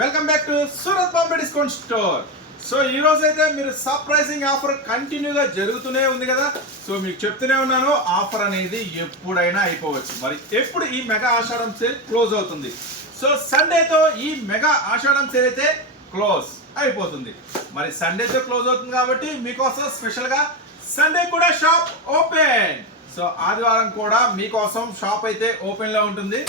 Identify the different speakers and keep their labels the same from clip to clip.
Speaker 1: Welcome back to Surat Bombay discount store so ఈ రోజు అయితే మీరు సర్ప్రైజింగ్ ఆఫర్ కంటిన్యూగా జరుగుతూనే ఉంది కదా. సో మీకు చెప్తూనే ఉన్నాను ఆఫర్ అనేది ఎప్పుడైనా అయిపోవచ్చు. మరి ఎప్పుడు ఈ మెగా ఆషాఢం సేల్ క్లోజ్ అవుతుంది? సో సండేతో ఈ మెగా ఆషాఢం సేల్ అయితే క్లోజ్ అయిపోతుంది. మరి సండేతో క్లోజ్ అవుతుంది కాబట్టి మీకోసం స్పెషల్గా సండే కూడా షాప్ ఓపెన్ సో ఆదివారం కూడా మీకోసం షాప్ అయితే ఓపెన్లో ఉంటుంది.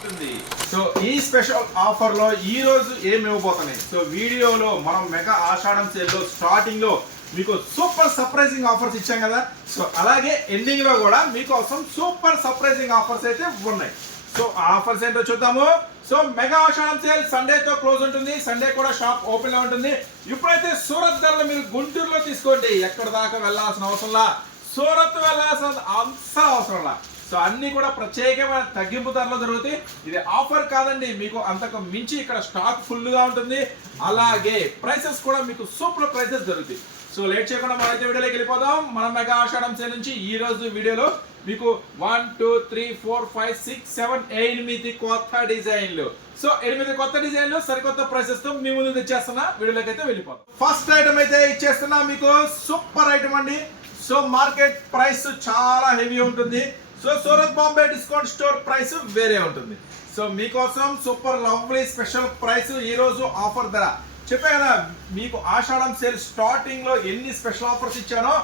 Speaker 1: వస్తుంది. సో ఈ స్పెషల్ ఆఫర్లో ఈ రోజు ఏమి ఇవ్వబోతున్నాయి? సో వీడియోలో మనం మెగా ఆషాఢం సేల్లో స్టార్టింగ్లో మీకు సూపర్ సర్ప్రైజింగ్ ఆఫర్స్ ఇచ్చాం కదా. సో అలాగే ఎండింగ్లో కూడా మీకోసం సూపర్ సర్ప్రైజింగ్ ఆఫర్స్ అయితే ఉన్నాయి. సో ఆఫర్స్ ఏంటో చూద్దాము. సో మెగా ఆషాఢం సేల్ సండేతో క్లోజ్ ఉంటుంది. సండే కూడా షాప్ ఓపెన్లో ఉంటుంది. ఇప్పుడైతే సూరత్ ధరలు మీరు గుంటూరులో తీసుకోండి. ఎక్కడ దాకా వెళ్ళాల్సిన అవసరంలా? సూరత్ వెళ్ళాల్సిన అంత అవసరంలా. సో అన్ని కూడా ప్రత్యేకమైన తగ్గింపు ధరలో జరుగుతాయి ఇది ఆఫర్ కాదండి మీకు అంతకు మించి ఇక్కడ స్టాక్ ఫుల్గా ఉంటుంది. అలాగే ప్రైసెస్ కూడా మీకు సూపర్ ప్రైసెస్ దొరుకుతాయి. సో లేట్ చేయకుండా మనమైతే వీడియోలోకి వెళ్ళిపోదాం. మన మెగా ఆషాఢం సేల్ నుంచి ఈ రోజు వీడియోలో మీకు one two three four five six seven ఎనిమిది కొత్త డిజైన్లు. సో ఎనిమిది కొత్త డిజైన్లు సరికొత్త ప్రైసెస్తో మీ ముందు తెచ్చేస్తున్నా వీడియోలోకి అయితే వెళ్ళిపోతాం ఫస్ట్ ఐటమ్ అయితే ఇచ్చేస్తున్నా మీకు సూపర్ ఐటమ్ అండి. సో మార్కెట్ ప్రైస్ చాలా హెవీ ఉంటుంది. So Surat Bombay discount store price వేరే ఉంటుంది. సో మీకోసం సూపర్ లవ్లీ స్పెషల్ ప్రైస్ ఈరోజు ఆఫర్ ధర. చెప్పే కదా మీకు ఆషాఢం సేల్ స్టార్టింగ్లో ఎన్ని స్పెషల్ ఆఫర్స్ ఇచ్చానో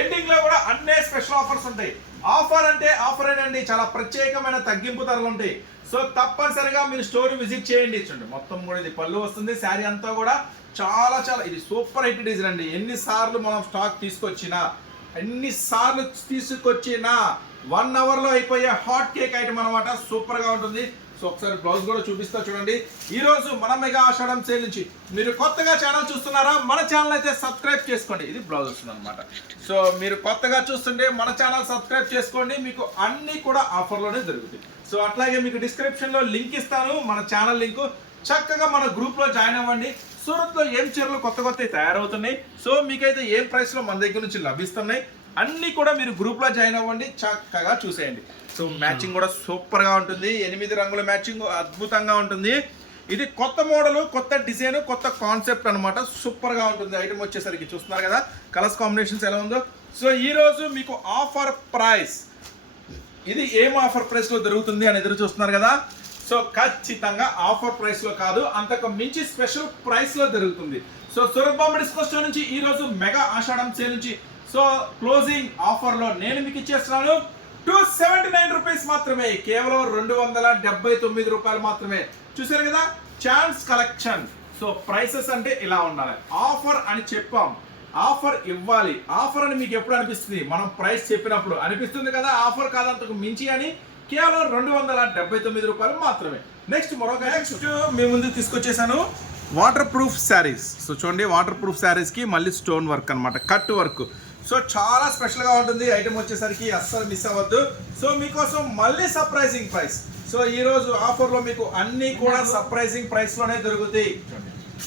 Speaker 1: ఎండింగ్లో కూడా అన్నే స్పెషల్ ఆఫర్స్ ఉంటాయి. ఆఫర్ అంటే ఆఫర్ అండి చాలా ప్రత్యేకమైన తగ్గింపు ధరలు ఉంటాయి. సో తప్పనిసరిగా మీరు స్టోర్ విజిట్ చేయండి. చూడండి మొత్తం కూడా ఇది పళ్ళు వస్తుంది శారీ అంతా కూడా చాలా చాలా ఇది సూపర్ హిట్ డిజైన్ అండి. ఎన్నిసార్లు మనం స్టాక్ తీసుకొచ్చినా ఎన్నిసార్లు తీసుకొచ్చినా వన్ అవర్లో అయిపోయే హాట్ కేక్ ఐటమ్ అనమాట సూపర్గా ఉంటుంది. సో ఒకసారి బ్లౌజ్ కూడా చూపిస్తా చూడండి. ఈరోజు మన మెగా ఆషాఢం సేల్ నుంచి మీరు కొత్తగా ఛానల్ చూస్తున్నారా? మన ఛానల్ అయితే సబ్స్క్రైబ్ చేసుకోండి. ఇది బ్లౌజ్ వస్తుంది అనమాట సో మీరు కొత్తగా చూస్తుంటే మన ఛానల్ సబ్స్క్రైబ్ చేసుకోండి. మీకు అన్నీ కూడా ఆఫర్లోనే దొరుకుతాయి. సో అట్లాగే మీకు డిస్క్రిప్షన్లో లింక్ ఇస్తాను. మన ఛానల్ లింకు. చక్కగా మన గ్రూప్లో జాయిన్ అవ్వండి. సూరత్లో ఏం చీరలు కొత్త కొత్తవి తయారవుతున్నాయి? సో మీకైతే ఏం ప్రైస్లో మన దగ్గర నుంచి లభిస్తున్నాయి? అన్ని కూడా మీరు గ్రూప్లో జాయిన్ అవ్వండి చక్కగా చూసేయండి. సో మ్యాచింగ్ కూడా సూపర్గా ఉంటుంది. ఎనిమిది రంగుల మ్యాచింగ్ అద్భుతంగా ఉంటుంది. ఇది కొత్త మోడల్ కొత్త డిజైన్ కొత్త కాన్సెప్ట్ అనమాట సూపర్గా ఉంటుంది. ఐటమ్ వచ్చేసరికి చూస్తున్నారు కదా కలర్స్ కాంబినేషన్స్ ఎలా ఉందో. సో ఈ రోజు మీకు ఆఫర్ ప్రైస్. ఇది ఏం ఆఫర్ ప్రైస్లో దొరుకుతుంది అని ఎదురు చూస్తున్నారు కదా? సో ఖచ్చితంగా ఆఫర్ ప్రైస్లో కాదు అంతకు మించి స్పెషల్ ప్రైస్లో సో సూరత్ మెడిస్కో స్టోర్ నుంచి ఈ రోజు మెగా ఆషాఢం సేల్ నుంచి సో క్లోజింగ్ ఆఫర్లో నేను మీకు ఇచ్చేస్తున్నాను. టూ సెవెంటీ నైన్ రూపీస్ మాత్రమే కేవలం రెండు వందల డెబ్బై తొమ్మిది రూపాయలు మాత్రమే. చూసారు కదా? Chance collection. సో ప్రైసెస్ అంటే ఇలా ఉండాలి. ఆఫర్ అని చెప్పాం. ఆఫర్ ఇవ్వాలి. ఆఫర్ అని మీకు ఎప్పుడు అనిపిస్తుంది? మనం ప్రైస్ చెప్పినప్పుడు. అనిపిస్తుంది కదా ఆఫర్ కాదంతకు మించి అని. కేవలం రెండు వందల డెబ్బై తొమ్మిది రూపాయలు మాత్రమే. నెక్స్ట్ మరొక నెక్స్ట్ మీ ముందు తీసుకొచ్చేసాను. వాటర్ ప్రూఫ్ శారీస్ సో చూడండి వాటర్ ప్రూఫ్ శారీస్కి మళ్ళీ స్టోన్ వర్క్ అన్నమాట కట్ వర్క్ సో చాలా స్పెషల్గా ఉంటుంది. ఐటమ్ వచ్చేసరికి అస్సలు మిస్ అవ్వద్దు. సో మీకోసం మళ్ళీ సర్ప్రైజింగ్ ప్రైస్ సో ఈ రోజు ఆఫర్లో మీకు అన్ని కూడా సర్ప్రైజింగ్ ప్రైస్లోనే దొరుకుతాయి.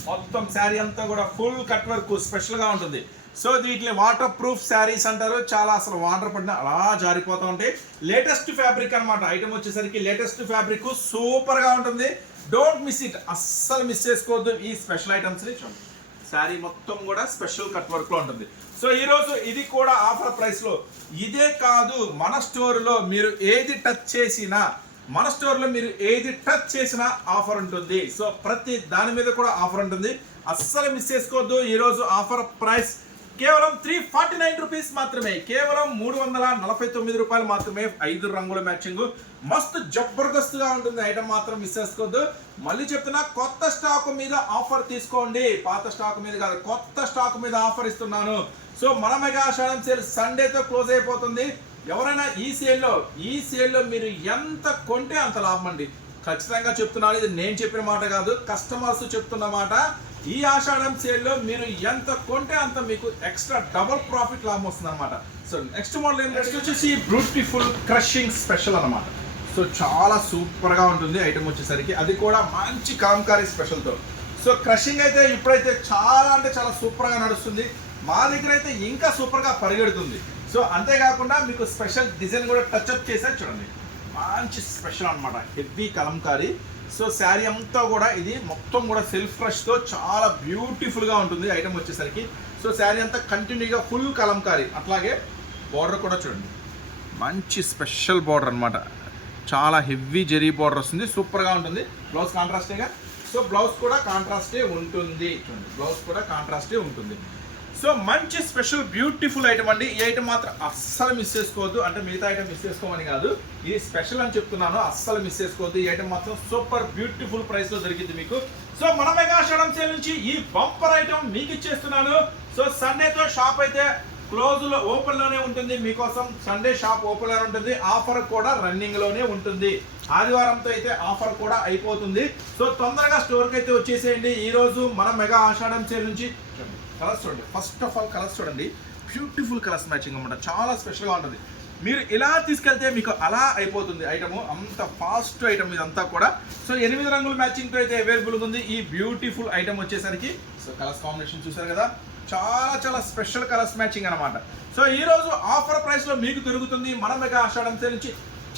Speaker 1: మొత్తం శారీ అంతా కూడా ఫుల్ కట్ వర్క్ స్పెషల్గా ఉంటుంది. సో వీటిని వాటర్ ప్రూఫ్ శారీస్ అంటారు. చాలా అసలు వాటర్ పడిన అలా జారిపోతూ ఉంటాయి. లేటెస్ట్ ఫ్యాబ్రిక్ అన్నమాట. ఐటమ్ వచ్చేసరికి లేటెస్ట్ ఫ్యాబ్రిక్ సూపర్గా ఉంటుంది. డోంట్ మిస్ ఇట్ అస్సలు మిస్ చేసుకోవద్దు. ఈ స్పెషల్ ఐటమ్స్ని చూడండి. శారీ మొత్తం కూడా స్పెషల్ కట్ వర్క్లో ఉంటుంది. సో ఈ రోజు ఇది కూడా ఆఫర్ ప్రైస్లో. ఇదే కాదు మన స్టోర్లో మీరు ఏది టచ్ చేసినా మన స్టోర్లో మీరు ఏది టచ్ చేసినా ఆఫర్ ఉంటుంది. సో ప్రతి దాని మీద కూడా ఆఫర్ ఉంటుంది. అస్సలు మిస్ చేసుకోవద్దు. ఈ రోజు ఆఫర్ ప్రైస్ కేవలం త్రీ ఫార్టీ నైన్ రూపీస్ మాత్రమే. కేవలం మూడు వందల నలభై తొమ్మిది రూపాయలు మాత్రమే ఐదు రంగుల మ్యాచింగ్ మస్తు జబర్దస్త్గా ఉంటుంది ఐటమ్ మాత్రం మిస్ చేసుకోవద్దు. మళ్ళీ చెప్తున్నా కొత్త స్టాక్ మీద ఆఫర్ తీసుకోండి. పాత స్టాక్ మీద కాదు కొత్త స్టాక్ మీద ఆఫర్ ఇస్తున్నాను. సో మన మెగా సేల్ సండేతో క్లోజ్ అయిపోతుంది. ఎవరైనా ఈ సేల్లో ఈ సేల్లో మీరు ఎంత కొంటే అంత లాభం అండి. ఖచ్చితంగా చెప్తున్నాను ఇది నేను చెప్పిన మాట కాదు కస్టమర్స్ చెప్తున్న మాట. ఈ ఆషాఢం సేల్లో మీరు ఎంత కొంటే అంత మీకు ఎక్స్ట్రా డబుల్ ప్రాఫిట్ లాభం వస్తుంది అనమాట సో నెక్స్ట్ మోడల్ ఏంటంటే వచ్చేసి బ్యూటిఫుల్ క్రషింగ్ స్పెషల్ అన్నమాట. సో చాలా సూపర్గా ఉంటుంది ఐటమ్ వచ్చేసరికి. అది కూడా మంచి కామ్కారీ స్పెషల్తో సో క్రషింగ్ అయితే ఇప్పుడైతే చాలా అంటే చాలా సూపర్గా నడుస్తుంది. మా దగ్గర అయితే ఇంకా సూపర్గా పరిగెడుతుంది. సో అంతేకాకుండా మీకు స్పెషల్ డిజైన్ కూడా టచ్ అప్ చేసే చూడండి. మంచి స్పెషల్ అనమాట హెవీ కలంకారీ. సో శారీ అంతా కూడా ఇది మొత్తం కూడా సెల్ఫ్ రష్తో చాలా బ్యూటిఫుల్గా ఉంటుంది ఐటమ్ వచ్చేసరికి. సో శారీ అంతా కంటిన్యూగా ఫుల్ కలంకారీ. అట్లాగే బార్డర్ కూడా చూడండి. మంచి స్పెషల్ బార్డర్ అనమాట చాలా హెవీ జరీ బార్డర్ వస్తుంది. సూపర్గా ఉంటుంది. బ్లౌజ్ కాంట్రాస్టేగా సో బ్లౌజ్ కూడా కాంట్రాస్టే ఉంటుంది. చూడండి. బ్లౌజ్ కూడా కాంట్రాస్టే ఉంటుంది. సో మంచి స్పెషల్ బ్యూటిఫుల్ ఐటమ్ అండి. ఈ ఐటమ్ మాత్రం అస్సలు మిస్ చేసుకోవద్దు. అంటే మిగతా ఐటమ్ మిస్ చేసుకోమని కాదు. ఇది స్పెషల్ అని చెప్తున్నాను. అస్సలు మిస్ చేసుకోవద్దు. ఈ ఐటమ్ మాత్రం సూపర్ బ్యూటిఫుల్ ప్రైస్లో దొరికింది మీకు. సో మన మెగా షడం సేల్ నుంచి ఈ బంపర్ ఐటమ్ మీకు ఇచ్చేస్తున్నాను. సో సండేతో షాప్ అయితే క్లోజ్లో ఓపెన్లోనే ఉంటుంది. మీకోసం సండే షాప్ ఓపెన్లోనే ఉంటుంది. ఆఫర్ కూడా రన్నింగ్లోనే ఉంటుంది. ఆదివారంతో అయితే ఆఫర్ కూడా అయిపోతుంది. సో తొందరగా స్టోర్కి అయితే వచ్చేసేయండి. ఈ రోజు మన మెగా ఆషాఢం సేల్ నుంచి కలర్స్ చూడండి. ఫస్ట్ ఆఫ్ ఆల్ కలర్స్ చూడండి. బ్యూటిఫుల్ కలర్స్ మ్యాచింగ్ అనమాట చాలా స్పెషల్గా ఉంటుంది. మీరు ఇలా తీసుకెళ్తే మీకు అలా అయిపోతుంది ఐటమ్ అంత ఫాస్ట్ ఐటమ్ ఇదంతా కూడా. సో ఎనిమిది రంగుల మ్యాచింగ్తో అయితే అవైలబుల్ ఉంది. ఈ బ్యూటిఫుల్ ఐటమ్ వచ్చేసరికి సో కలర్స్ కాంబినేషన్ చూసారు కదా. చాలా చాలా స్పెషల్ కలర్స్ మ్యాచింగ్ అన్నమాట. సో ఈ రోజు ఆఫర్ ప్రైస్లో మీకు దొరుకుతుంది. మన మెగా ఆషాఢం నుంచి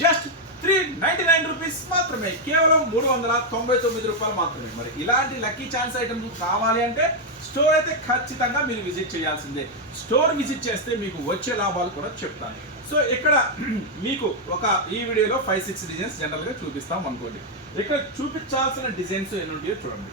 Speaker 1: just three ninety nine rupees మాత్రమే. కేవలం మూడు వందల తొంభై తొమ్మిది రూపాయలు మాత్రమే. మరి ఇలాంటి లక్కీ ఛాన్స్ ఐటమ్స్ కావాలి అంటే స్టోర్ అయితే ఖచ్చితంగా మీరు విజిట్ చేయాల్సిందే. స్టోర్ విజిట్ చేస్తే మీకు వచ్చే లాభాలు కూడా చెప్తాను. సో ఇక్కడ మీకు ఒక ఈ వీడియోలో ఫైవ్ సిక్స్ డిజైన్స్ జనరల్గా చూపిస్తాం అనుకోండి. ఇక్కడ చూపించాల్సిన డిజైన్స్ ఎన్ని ఉంటాయో చూడండి.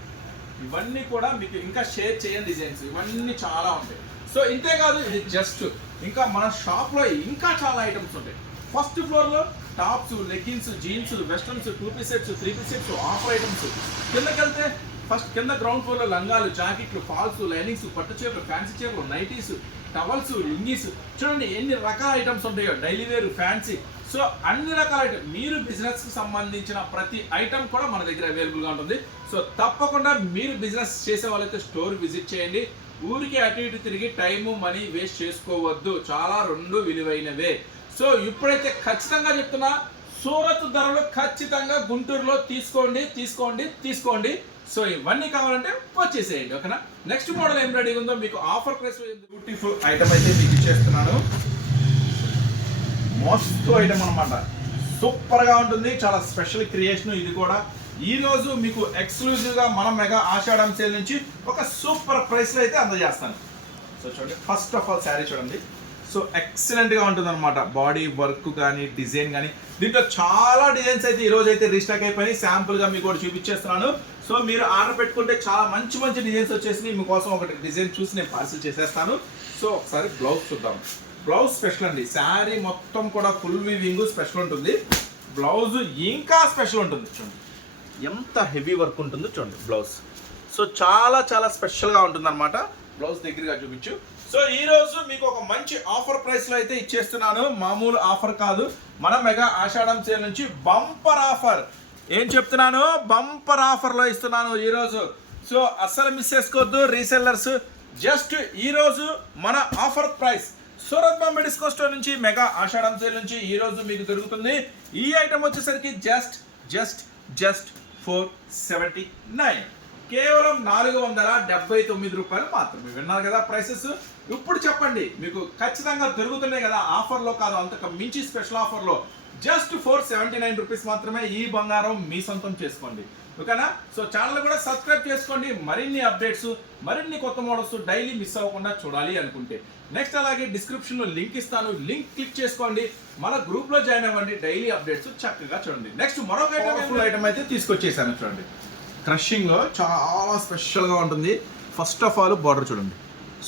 Speaker 1: ఇవన్నీ కూడా మీకు ఇంకా షేర్ చేయని డిజైన్స్ ఇవన్నీ చాలా ఉంటాయి. సో ఇంతే కాదు ఇది జస్ట్ ఇంకా మన షాప్లో ఇంకా చాలా ఐటమ్స్ ఉంటాయి. ఫస్ట్ ఫ్లోర్లో tops leggings jeans westerns two piece sets three piece sets offer items కిందకి వెళ్తే ఫస్ట్ కింద గ్రౌండ్ ఫ్లోర్లో లంగాలు జాకెట్లు ఫాల్స్ లైనింగ్స్ పట్టు చీరలు ఫ్యాన్సీ చీరలు నైటీస్ టవల్స్ లుంగీస్ చూడండి ఎన్ని రకాల ఐటమ్స్ ఉంటాయో డైలీ వేర్ ఫ్యాన్సీ సో అన్ని రకాల ఐటమ్ మీరు బిజినెస్కి సంబంధించిన ప్రతి ఐటమ్ కూడా మన దగ్గర అవైలబుల్గా ఉంటుంది. సో తప్పకుండా మీరు బిజినెస్ చేసే వాళ్ళైతే స్టోర్ విజిట్ చేయండి. ఊరికి అటు ఇటు తిరిగి టైము మనీ వేస్ట్ చేసుకోవద్దు. చాలా రెండు విలువైనవే. సో ఇప్పుడైతే ఖచ్చితంగా చెప్తున్నా సూరత్ ధరలు ఖచ్చితంగా గుంటూరులో తీసుకోండి తీసుకోండి తీసుకోండి. సో ఇవన్నీ కావాలంటే వచ్చేసేయండి ఓకేనా? నెక్స్ట్ మోడల్ ఏం రెడీ ఉందో మీకు ఆఫర్ ప్రైస్ బ్యూటిఫుల్ ఐటమ్ అయితే మీకు ఇచ్చేస్తున్నాను. మస్తు ఐటమ్ అనమాట సూపర్గా ఉంటుంది చాలా స్పెషల్ క్రియేషన్ ఇది కూడా. ఈ రోజు మీకు ఎక్స్క్లూజివ్గా మన మెగా ఆషాఢం సేల్ నుంచి ఒక సూపర్ ప్రైస్లో అయితే అందజేస్తాను. సో చూడండి ఫస్ట్ ఆఫ్ ఆల్ శారీ చూడండి. సో ఎక్సలెంట్గా ఉంటుంది అనమాట బాడీ వర్క్ కానీ డిజైన్ కానీ. దీంట్లో చాలా డిజైన్స్ అయితే ఈ రోజు అయితే రీస్టాక్ అయిపోయి శాంపుల్గా మీకు కూడా చూపించేస్తున్నాను. సో మీరు ఆర్డర్ పెట్టుకుంటే చాలా మంచి మంచి డిజైన్స్ వచ్చేసి మీకోసం ఒకటి డిజైన్ చూసి నేను పార్సిల్ చేసేస్తాను. సో ఒకసారి బ్లౌజ్ చూద్దాం. బ్లౌజ్ స్పెషల్ అండి. శారీ మొత్తం కూడా ఫుల్ వీవింగ్ స్పెషల్ ఉంటుంది. బ్లౌజ్ ఇంకా స్పెషల్ ఉంటుంది. చూడండి. ఎంత హెవీ వర్క్ ఉంటుందో చూడండి బ్లౌజ్. సో చాలా చాలా స్పెషల్గా ఉంటుంది అనమాట బ్లౌజ్ దగ్గరగా చూపించు. సో ఈరోజు మీకు ఒక మంచి ఆఫర్ ప్రైస్లో అయితే ఇచ్చేస్తున్నాను. మామూలు ఆఫర్ కాదు. మన మెగా ఆషాఢం సేల్ నుంచి బంపర్ ఆఫర్. ఏం చెప్తున్నాను? బంపర్ ఆఫర్లో ఇస్తున్నాను ఈరోజు. సో అస్సలు మిస్ చేసుకోవద్దు రీసెల్లర్స్. జస్ట్ ఈరోజు మన offer price. Surat Bombay discount store నుంచి మెగా ఆషాఢం సేల్ నుంచి ఈరోజు మీకు దొరుకుతుంది. ఈ ఐటమ్ వచ్చేసరికి just just just four seventy nine. కేవలం నాలుగు వందల డెబ్బై తొమ్మిది రూపాయలు మాత్రమే. విన్నారు కదా ప్రైసెస్? ఇప్పుడు చెప్పండి మీకు ఖచ్చితంగా దొరుకుతున్నాయి కదా ఆఫర్లో కాదు అంతకు మించి స్పెషల్ ఆఫర్లో. Just four seventy nine rupees మాత్రమే ఈ బంగారం మీ సొంతం చేసుకోండి. ఓకేనా? సో ఛానల్ కూడా సబ్స్క్రైబ్ చేసుకోండి. మరిన్ని అప్డేట్స్ మరిన్ని కొత్త మోడల్స్ డైలీ మిస్ అవ్వకుండా చూడాలి అనుకుంటే. నెక్స్ట్ అలాగే డిస్క్రిప్షన్లో లింక్ ఇస్తాను. లింక్ క్లిక్ చేసుకోండి. మన గ్రూప్లో జాయిన్ అవ్వండి. డైలీ అప్డేట్స్ చక్కగా చూడండి. నెక్స్ట్ మరొక ఐటమ్ ఐటమ్ అయితే తీసుకొచ్చేసాను చూడండి. క్రషింగ్లో చాలా స్పెషల్గా ఉంటుంది. ఫస్ట్ ఆఫ్ ఆల్ బార్డర్ చూడండి.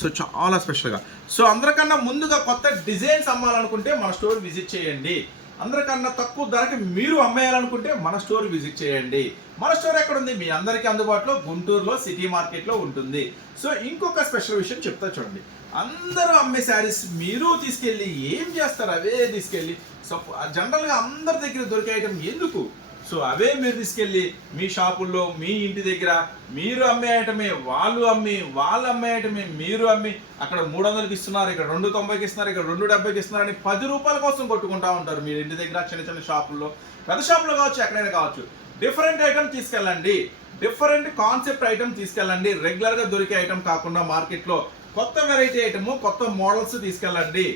Speaker 1: సో చాలా స్పెషల్గా సో అందరికన్నా ముందుగా కొత్త డిజైన్స్ అమ్మాలనుకుంటే మన స్టోర్ విజిట్ చేయండి. అందరికన్నా తక్కువ ధరకి మీరు అమ్మేయాలనుకుంటే మన స్టోర్ విజిట్ చేయండి. మన స్టోర్ ఎక్కడ ఉంది మీ అందరికీ అందుబాటులో గుంటూరులో సిటీ మార్కెట్లో ఉంటుంది. సో ఇంకొక స్పెషల్ విషయం చెప్తా చూడండి. అందరూ అమ్మే శారీస్ మీరు తీసుకెళ్ళి ఏం చేస్తారు? అవే తీసుకెళ్ళి సపో జనరల్గా అందరి దగ్గర దొరికే ఐటమ్ ఎందుకు? సో అవే మీరు తీసుకెళ్ళి మీ షాపుల్లో మీ ఇంటి దగ్గర మీరు అమ్మే ఐటమే వాళ్ళు అమ్మి వాళ్ళు అమ్మే ఐటమే మీరు అమ్మి అక్కడ మూడు వందలకి ఇస్తున్నారు ఇక్కడ రెండు తొంభైకి ఇస్తున్నారు ఇక్కడ రెండు డెబ్బైకి ఇస్తున్నారు అని పది రూపాయల కోసం కొట్టుకుంటా ఉంటారు మీరు ఇంటి దగ్గర చిన్న చిన్న షాపుల్లో. పెద్ద షాపులో కావచ్చు ఎక్కడైనా కావచ్చు. డిఫరెంట్ ఐటమ్ తీసుకెళ్ళండి. డిఫరెంట్ కాన్సెప్ట్ ఐటమ్ తీసుకెళ్ళండి. రెగ్యులర్గా దొరికే ఐటమ్ కాకుండా మార్కెట్లో కొత్త వెరైటీ ఐటమ్ కొత్త మోడల్స్ తీసుకెళ్ళండి.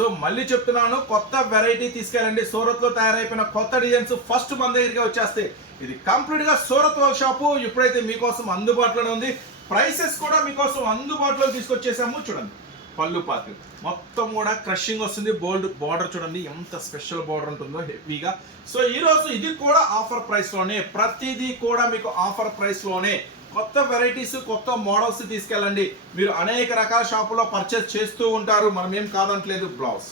Speaker 1: సో మళ్ళీ చెప్తున్నాను కొత్త వెరైటీ తీసుకెళ్ళండి. సూరత్లో తయారైపోయిన కొత్త డిజైన్స్ ఫస్ట్ మన దగ్గరికి వచ్చేస్తాయి. ఇది కంప్లీట్గా సూరత్ వర్క్ షాపు ఇప్పుడైతే మీకోసం అందుబాటులోనే ఉంది. ప్రైసెస్ కూడా మీకోసం అందుబాటులో తీసుకొచ్చేసాము. చూడండి పళ్ళు పార్క్ మొత్తం కూడా క్రషింగ్ వస్తుంది. బోల్డ్ బార్డర్ చూడండి ఎంత స్పెషల్ బార్డర్ ఉంటుందో హెవీగా సో ఈ రోజు ఇది కూడా ఆఫర్ ప్రైస్లోనే ప్రతిదీ కూడా మీకు ఆఫర్ ప్రైస్లోనే కొత్త వెరైటీస్ కొత్త మోడల్స్ తీసుకెళ్ళండి. మీరు అనేక రకాల షాపులో పర్చేస్ చేస్తూ ఉంటారు. మనం ఏం కాదంటలేదు. బ్లౌజ్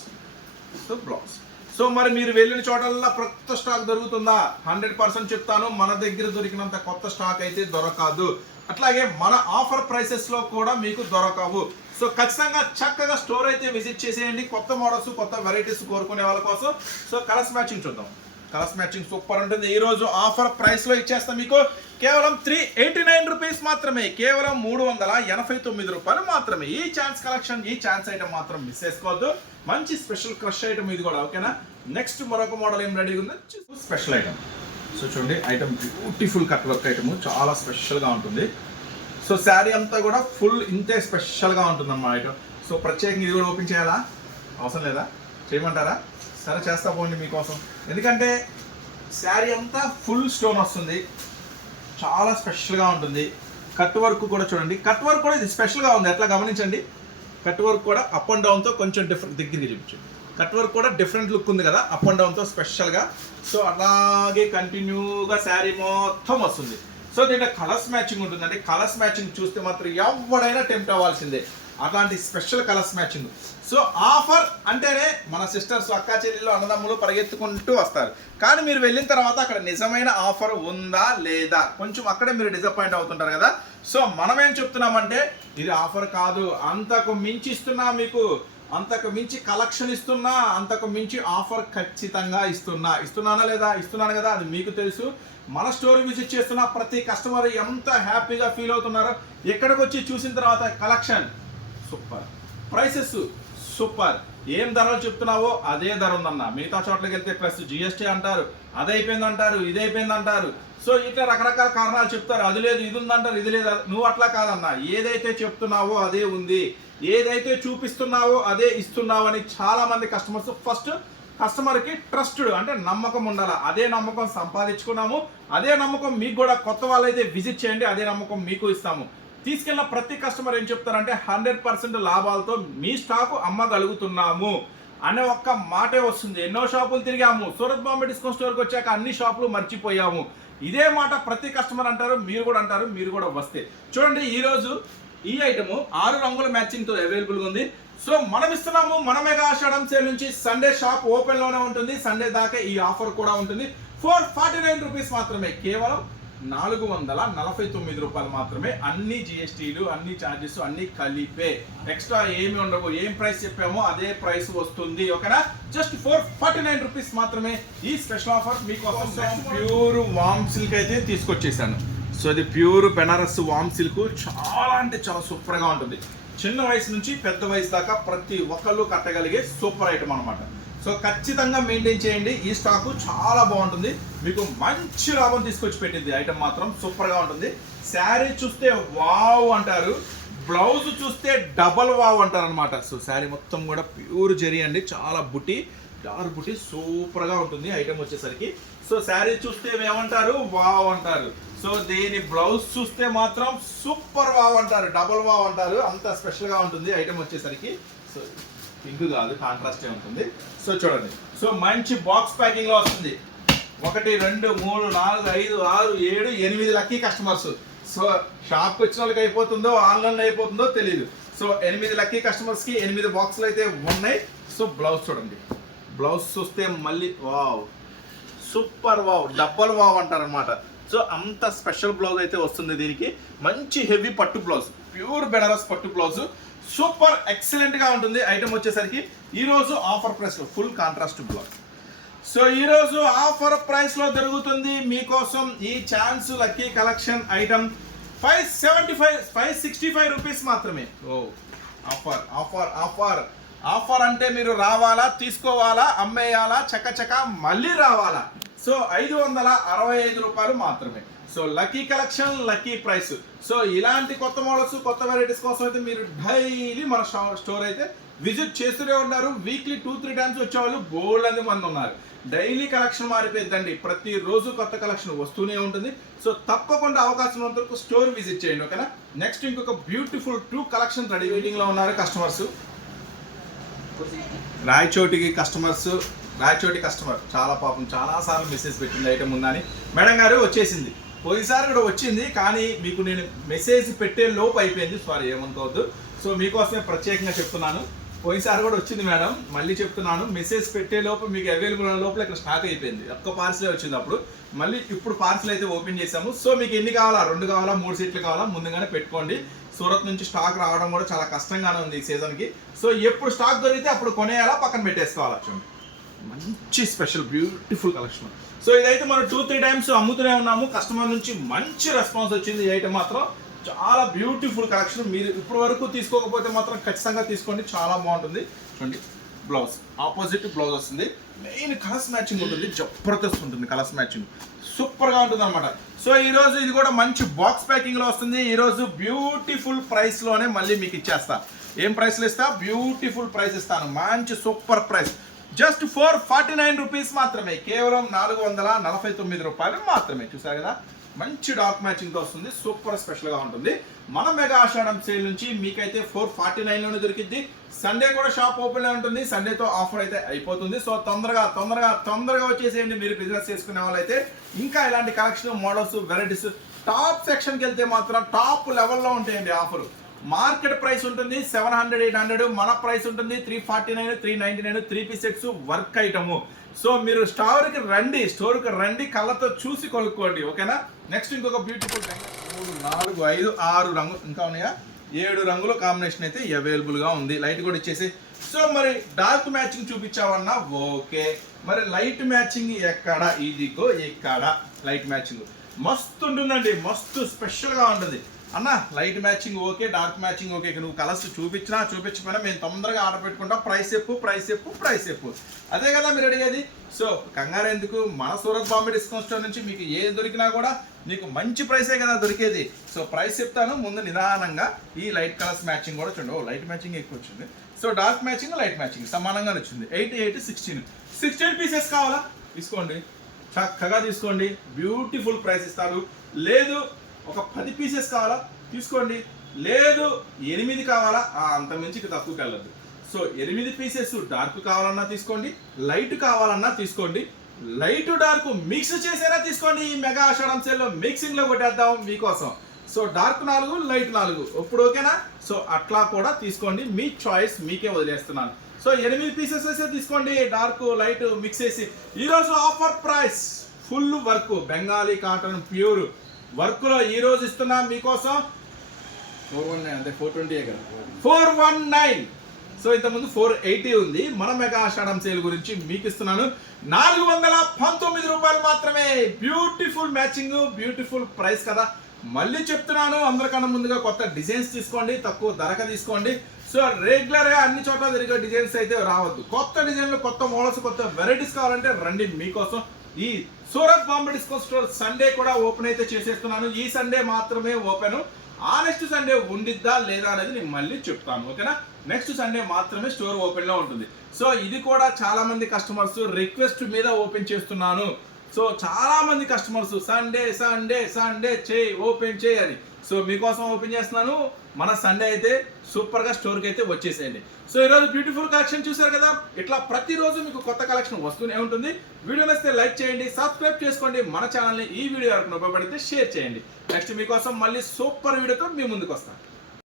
Speaker 1: సో బ్లౌజ్ సో మరి మీరు వెళ్ళిన చోటల్లా కొత్త స్టాక్ దొరుకుతుందా? హండ్రెడ్ పర్సెంట్ చెప్తాను. మన దగ్గర దొరికినంత కొత్త స్టాక్ అయితే దొరకదు. అట్లాగే మన ఆఫర్ ప్రైసెస్లో కూడా మీకు దొరకవు. సో ఖచ్చితంగా చక్కగా స్టోర్ అయితే విజిట్ చేసేయండి. కొత్త మోడల్స్ కొత్త వెరైటీస్ కోరుకునే వాళ్ళ కోసం. సో కలర్స్ మ్యాచింగ్ చూద్దాం. కలర్స్ మ్యాచింగ్ సూపర్ ఉంటుంది. ఈరోజు ఆఫర్ ప్రైస్లో ఇచ్చేస్తాం మీకు. కేవలం త్రీ ఎయిటీ నైన్ రూపీస్ మాత్రమే. కేవలం మూడు వందల ఎనభై తొమ్మిది రూపాయలు మాత్రమే. ఈ ఛాన్స్ కలెక్షన్ ఈ ఛాన్స్ ఐటమ్ మాత్రం మిస్ చేసుకోవద్దు. మంచి స్పెషల్ క్రష్ ఐటమ్ ఇది కూడా ఓకేనా? నెక్స్ట్ మరొక మోడల్ ఏం రెడీగా ఉందో స్పెషల్ ఐటమ్ సో చూడండి item beautiful cut work item చాలా స్పెషల్గా ఉంటుంది. సో శారీ అంతా కూడా ఫుల్ ఇంతే స్పెషల్గా ఉంటుంది అన్నమాట ఐటమ్ సో ప్రత్యేకంగా ఇది కూడా ఓపెన్ చేయాలా? అవసరం లేదా? చేయమంటారా? సరే చేస్తా పోండి మీకోసం. ఎందుకంటే శారీ అంతా ఫుల్ స్టోన్ వస్తుంది. చాలా స్పెషల్గా ఉంటుంది. కట్ వర్క్ కూడా చూడండి. కట్ వర్క్ కూడా ఇది స్పెషల్గా ఉంది. ఎట్లా గమనించండి? కట్ వర్క్ కూడా అప్ అండ్ డౌన్తో కొంచెం డిఫరెంట్ దగ్గరికి చూపించండి కట్ వర్క్ కూడా డిఫరెంట్ లుక్ ఉంది కదా అప్ అండ్ డౌన్తో స్పెషల్గా సో అలాగే కంటిన్యూగా శారీ మొత్తం వస్తుంది. సో దీంట్లో కలర్స్ మ్యాచింగ్ ఉంటుందండి. కలర్స్ మ్యాచింగ్ చూస్తే మాత్రం ఎవడైనా టెంప్ట్ అవ్వాల్సిందే. అలాంటి special colours matching so offer అంటేనే మన సిస్టర్స్ అక్క చెల్లెళ్ళు అన్నదమ్ములు పరిగెత్తుకుంటూ వస్తారు. కానీ మీరు వెళ్ళిన తర్వాత అక్కడ నిజమైన ఆఫర్ ఉందా లేదా? కొంచెం అక్కడే మీరు డిసప్పాయింట్ అవుతుంటారు కదా. సో మనం ఏం చెప్తున్నామంటే ఇది ఆఫర్ కాదు. అంతకు మించి ఇస్తున్నా మీకు. అంతకు మించి కలెక్షన్ ఇస్తున్నా అంతకు మించి ఆఫర్ ఖచ్చితంగా ఇస్తున్నా. ఇస్తున్నానా లేదా? ఇస్తున్నాను కదా అది మీకు తెలుసు. మన స్టోర్ విజిట్ చేస్తున్న ప్రతి కస్టమర్ ఎంత హ్యాపీగా ఫీల్ అవుతున్నారో. ఎక్కడికి వచ్చి చూసిన తర్వాత కలెక్షన్. సూపర్. Prices super. ఏం ధరలు చెప్తున్నావో అదే ధర ఉందన్న. మిగతా చోట్లకి వెళ్తే ప్లస్ జిఎస్టీ అంటారు. అది అయిపోయింది అంటారు ఇది అయిపోయింది అంటారు సో ఇట్లా రకరకాల కారణాలు చెప్తారు. అది లేదు ఇది ఉందంటారు ఇది లేదు. నువ్వు అట్లా కాదన్నా. ఏదైతే చెప్తున్నావో అదే ఉంది. ఏదైతే చూపిస్తున్నావో అదే ఇస్తున్నావు అని చాలా మంది కస్టమర్స్ ఫస్ట్ కస్టమర్కి ట్రస్టెడ్ అంటే నమ్మకం ఉండాలి. అదే నమ్మకం సంపాదించుకున్నాము. అదే నమ్మకం మీకు కూడా కొత్త వాళ్ళైతే విజిట్ చేయండి. అదే నమ్మకం మీకు ఇస్తాము. తీసుకెళ్ళిన ప్రతి కస్టమర్ ఏం చెప్తారంటే హండ్రెడ్ పర్సెంట్ లాభాలతో మీ స్టాకు అమ్మగలుగుతున్నాము. అనే ఒక్క మాటే వస్తుంది. ఎన్నో షాపులు తిరిగాము. సూరత్ బాంబే డిస్కౌంట్ స్టోర్కి వచ్చాక అన్ని షాపులు మర్చిపోయాము. ఇదే మాట ప్రతి కస్టమర్ అంటారు మీరు కూడా అంటారు మీరు కూడా వస్తే. చూడండి ఈరోజు ఈ ఐటమ్ ఆరు రంగుల మ్యాచింగ్తో అవైలబుల్గా ఉంది. సో మనం ఇస్తున్నాము మన మెగా సేల్ నుంచి సండే షాప్ ఓపెన్లోనే ఉంటుంది. సండే దాకా ఈ ఆఫర్ కూడా ఉంటుంది. ఫోర్ ఫార్టీ నైన్ రూపీస్ మాత్రమే. కేవలం నాలుగు వందల నలభై తొమ్మిది రూపాయలు మాత్రమే అన్ని జిఎస్టీలు అన్ని ఛార్జెస్ అన్ని కలిపే. ఎక్స్ట్రా ఏమి ఉండవు. ఏం ప్రైస్ చెప్పామో అదే ప్రైస్ వస్తుంది. ఓకేనా? Just four forty nine rupees మాత్రమే ఈ స్పెషల్ ఆఫర్ మీకోసం ప్యూర్ వామ్ సిల్క్ అయితే తీసుకొచ్చేసాను. సో ఇది ప్యూర్ బెనారస్ వామ్ సిల్క్ చాలా అంటే చాలా సూపర్గా ఉంటుంది. చిన్న వయసు నుంచి పెద్ద వయసు దాకా ప్రతి ఒక్కళ్ళు కట్టగలిగే సూపర్ ఐటమ్ అన్నమాట. సో ఖచ్చితంగా మెయింటైన్ చేయండి. ఈ స్టాక్ చాలా బాగుంటుంది. మీకు మంచి లాభం తీసుకొచ్చి పెట్టింది. ఐటమ్ మాత్రం సూపర్గా ఉంటుంది. శారీ చూస్తే వావ్ అంటారు. బ్లౌజ్ చూస్తే డబల్ వావ్ అంటారు అనమాట సో శారీ మొత్తం కూడా ప్యూర్ జరీ అండి. చాలా బుట్టి డార్క్ బుట్టి సూపర్గా ఉంటుంది ఐటమ్ వచ్చేసరికి. సో శారీ చూస్తే ఏమంటారు? వావ్ అంటారు. సో దీని బ్లౌజ్ చూస్తే మాత్రం సూపర్ వావ్ అంటారు. డబల్ వావ్ అంటారు. అంత స్పెషల్గా ఉంటుంది ఐటమ్ వచ్చేసరికి. సో పింక్ కాదు కాంట్రాస్ట్ ఉంటుంది. సో చూడండి. సో మంచి బాక్స్ ప్యాకింగ్లో వస్తుంది. ఒకటి రెండు మూడు నాలుగు ఐదు ఆరు ఏడు ఎనిమిది లక్కీ కస్టమర్స్ సో షాప్కి వచ్చిన వాళ్ళకి అయిపోతుందో ఆన్లైన్ అయిపోతుందో తెలియదు సో ఎనిమిది లక్కీ కస్టమర్స్కి ఎనిమిది బాక్సులు అయితే ఉన్నాయి. సో బ్లౌజ్ చూడండి. బ్లౌజ్ చూస్తే మళ్ళీ wow super wow double wow అంటారనమాట సో అంత స్పెషల్ బ్లౌజ్ అయితే వస్తుంది దీనికి. మంచి హెవీ పట్టు బ్లౌజ్. ప్యూర్ బెనారస్ పట్టు బ్లౌజ్. సూపర్ ఎక్సలెంట్గా ఉంటుంది. ఐటమ్ వచ్చేసరికి ఈరోజు ఆఫర్ ప్రైస్లో ఫుల్ కాంట్రాస్ట్ బ్లౌజ్ సో ఈ రోజు ఆఫర్ ప్రైస్లో దొరుకుతుంది మీకోసం ఈ chance lucky collection item five seventy five five sixty five rupees మాత్రమే. ఓ ఆఫర్ ఆఫర్ ఆఫర్ ఆఫర్ అంటే మీరు రావాలా తీసుకోవాలా అమ్మేయాలా చకచక మళ్ళీ రావాలా? సో ఐదు వందల అరవై ఐదు రూపాయలు మాత్రమే. So lucky collection lucky price. So ఇలాంటి కొత్త మోడల్స్ కొత్త వెరైటీస్ కోసం అయితే మీరు డైలీ మన స్టోర్ అయితే విజిట్ చేస్తూనే ఉన్నారు. వీక్లీ టూ త్రీ టైమ్స్ వచ్చేవాళ్ళు బోల్డ్ అంది మంది ఉన్నారు. డైలీ కలెక్షన్ మారిపోయిందండి ప్రతిరోజు కొత్త కలెక్షన్ వస్తూనే ఉంటుంది. సో తప్పకుండా అవకాశం ఉన్నంతవరకు స్టోర్ విజిట్ చేయండి ఓకేనా? నెక్స్ట్ ఇంకొక బ్యూటిఫుల్ టూ కలెక్షన్ రెడీ వెయిటింగ్లో ఉన్నారు కస్టమర్స్ రాయచోటికి కస్టమర్స్ రాయచోటి కస్టమర్. చాలా పాపం చాలా సార్లు మెసేజ్ పెట్టింది ఐటమ్ ఉందని. మేడం గారు వచ్చేసింది. పోయినసారి కూడా వచ్చింది కానీ మీకు నేను మెసేజ్ పెట్టే లోపు అయిపోయింది. సారీ ఏమనుకోవద్దు. సో మీకోసమే ప్రత్యేకంగా చెప్తున్నాను. పోయినసారి కూడా వచ్చింది మేడం. మళ్ళీ చెప్తున్నాను. మెసేజ్ పెట్టే లోపు మీకు అవైలబుల్ ఉన్న లోపల ఇక్కడ స్టాక్ అయిపోయింది. ఒక్క పార్సలే వచ్చింది అప్పుడు. మళ్ళీ ఇప్పుడు పార్సల్ అయితే ఓపెన్ చేసాము సో మీకు ఎన్ని కావాలా? రెండు కావాలా? మూడు సీట్లు కావాలా? ముందుగానే పెట్టుకోండి. సూరత్ నుంచి స్టాక్ రావడం కూడా చాలా కష్టంగానే ఉంది ఈ సీజన్కి సో ఎప్పుడు స్టాక్ దొరికితే అప్పుడు కొనేయాలా? పక్కన పెట్టేసుకోవాలా? చూడండి మంచి స్పెషల్ బ్యూటిఫుల్ కలెక్షన్. సో ఇదైతే మనం టూ త్రీ టైమ్స్ అమ్ముతూనే ఉన్నాము. కస్టమర్ నుంచి మంచి రెస్పాన్స్ వచ్చింది. ఈ ఐటమ్ మాత్రం చాలా బ్యూటిఫుల్ కలెక్షన్. మీరు ఇప్పటి వరకు తీసుకోకపోతే మాత్రం ఖచ్చితంగా తీసుకోండి. చాలా బాగుంటుంది. చూడండి బ్లౌజ్. ఆపోజిట్ బ్లౌజ్ వస్తుంది. మెయిన్ కలర్స్ మ్యాచింగ్ ఉంటుంది. జబర్దస్త్ ఉంటుంది కలర్స్ మ్యాచింగ్. సూపర్గా ఉంటుంది అనమాట సో ఈ రోజు ఇది కూడా మంచి బాక్స్ ప్యాకింగ్లో వస్తుంది. ఈరోజు బ్యూటిఫుల్ ప్రైస్లోనే మళ్ళీ మీకు ఇచ్చేస్తా. ఏం ప్రైస్లు ఇస్తా? బ్యూటిఫుల్ ప్రైస్ ఇస్తాను. మంచి super price. Just four forty nine rupees మాత్రమే. కేవలం నాలుగు వందల నలభై తొమ్మిది రూపాయలు మాత్రమే. చూసారు కదా? మంచి డార్క్ మ్యాచింగ్తో వస్తుంది. సూపర్ స్పెషల్గా ఉంటుంది. మన మెగా ఆషాఢం సేల్ నుంచి మీకైతే ఫోర్ ఫార్టీ నైన్లోనే దొరికింది సండే కూడా షాప్ ఓపెన్లో ఉంటుంది. సండేతో ఆఫర్ అయితే అయిపోతుంది. సో తొందరగా తొందరగా తొందరగా వచ్చేసేయండి. మీరు బిజినెస్ చేసుకునే వాళ్ళైతే ఇంకా ఇలాంటి కలెక్షన్ మోడల్స్ వెరైటీస్ టాప్ సెక్షన్కి వెళ్తే మాత్రం టాప్ లెవెల్లో ఉంటాయండి ఆఫర్. మార్కెట్ ప్రైస్ ఉంటుంది సెవెన్ హండ్రెడ్ ఎయిట్ హండ్రెడ్. మన ప్రైస్ ఉంటుంది three forty nine three ninety nine three piece sets work item. So మీరు స్టోర్కి రండి స్టోర్కి రండి కళ్ళతో చూసి కొనుక్కోండి ఓకేనా? నెక్స్ట్ ఇంకొక బ్యూటిఫుల్ మూడు నాలుగు ఐదు ఆరు రంగు ఇంకా ఉన్నాయా? ఏడు రంగుల కాంబినేషన్ అయితే అవైలబుల్గా ఉంది. లైట్ కూడా ఇచ్చేసి. సో మరి డార్క్ మ్యాచింగ్ చూపించామన్నా ఓకే. మరి లైట్ మ్యాచింగ్ ఎక్కడ? ఇదిగో ఇక్కడ. లైట్ మ్యాచింగ్ మస్తు ఉంటుందండి. మస్తు స్పెషల్గా ఉంటుంది. అన్న light matching okay dark matching okay. ఇక నువ్వు కలర్స్ చూపించినా చూపించకపోయినా మేము తొందరగా ఆర్డర్ పెట్టుకుంటాం. ప్రైస్ చెప్పు ప్రైస్ చెప్పు ప్రైస్ చెప్పు. అదే కదా మీరు అడిగేది? సో కంగారు ఎందుకు? మన సూరత్ బాంబే డిస్కౌంట్ స్టోర్ నుంచి మీకు ఏ దొరికినా కూడా మీకు మంచి ప్రైసే కదా దొరికేది. సో ప్రైస్ చెప్తాను. ముందు నిదానంగా ఈ లైట్ కలర్స్ మ్యాచింగ్ కూడా చూడండి. ఓ లైట్ మ్యాచింగ్ ఎక్కువ వచ్చింది. So dark matching light matching సమానంగా వచ్చింది. Eight eight sixteen sixteen pieces కావాలా? తీసుకోండి. చక్కగా తీసుకోండి. బ్యూటిఫుల్ ప్రైస్ ఇస్తారు. లేదు ఒక పది పీసెస్ కావాలా? తీసుకోండి. లేదు ఎనిమిది కావాలా? అంత మించి తక్కువకి వెళ్ళదు సో ఎనిమిది పీసెస్ డార్క్ కావాలన్నా తీసుకోండి. లైట్ కావాలన్నా తీసుకోండి. లైట్ డార్క్ మిక్స్ చేసేనా తీసుకోండి. ఈ మెగా ఆషాఢం సేల్లో మిక్సింగ్లో కొట్టేద్దాం మీకోసం. సో డార్క్ నాలుగు లైట్ నాలుగు. ఇప్పుడు ఓకేనా సో అట్లా కూడా తీసుకోండి. మీ చాయిస్ మీకే వదిలేస్తున్నాను. సో ఎనిమిది పీసెస్ వేసే తీసుకోండి. డార్క్ లైట్ మిక్స్ చేసి. ఈరోజు offer price full work Bengali cotton pure వర్క్లో ఈ రోజు ఇస్తున్నా మీకోసం. ఫోర్ వన్ నైన్ అంటే ఫోర్ ట్వంటీ కదా. Four one nine. సో ఇంతకుముందు ఫోర్ ఎయిటీ ఉంది. మన మెగా ఆషాఢం సేల్ గురించి మీకు ఇస్తున్నాను. నాలుగు వందల పంతొమ్మిది రూపాయలు మాత్రమే. బ్యూటిఫుల్ మ్యాచింగ్ బ్యూటిఫుల్ ప్రైస్ కదా. మళ్ళీ చెప్తున్నాను అందరికన్నా ముందుగా కొత్త డిజైన్స్ తీసుకోండి తక్కువ ధరక తీసుకోండి. సో రెగ్యులర్గా అన్ని చోట్ల తిరిగే డిజైన్స్ అయితే రావద్దు. కొత్త డిజైన్లు కొత్త మోడల్స్ కొత్త వెరైటీస్ కావాలంటే రండి మీకోసం. ఈ Surat Bombay discount store Sunday కూడా ఓపెన్ అయితే చేసేస్తున్నాను. ఈ సండే మాత్రమే ఓపెన్. ఆ నెక్స్ట్ సండే ఉండిద్దా లేదా అనేది నేను మళ్ళీ చెప్తాను ఓకేనా? నెక్స్ట్ సండే మాత్రమే స్టోర్ ఓపెన్లో ఉంటుంది. సో ఇది కూడా చాలామంది కస్టమర్స్ రిక్వెస్ట్ మీద ఓపెన్ చేస్తున్నాను. సో చాలామంది కస్టమర్స్ సండే సండే సండే చేయి ఓపెన్ చేయి అని. సో మీకోసం ఓపెన్ చేస్తున్నాను. మన సండే అయితే సూపర్గా స్టోర్కి అయితే వచ్చేసేయండి. సో ఈరోజు బ్యూటిఫుల్ కలెక్షన్ చూసారు కదా? ఇట్లా ప్రతిరోజు మీకు కొత్త కలెక్షన్ వస్తూనే ఉంటుంది. వీడియో నచ్చితే లైక్ చేయండి సబ్స్క్రైబ్ చేసుకోండి. మన ఛానల్ని ఈ వీడియో వరకు ఉపయోగపడితే షేర్ చేయండి. నెక్స్ట్ మీకోసం మళ్ళీ సూపర్ వీడియోతో మీ ముందుకు వస్తాను.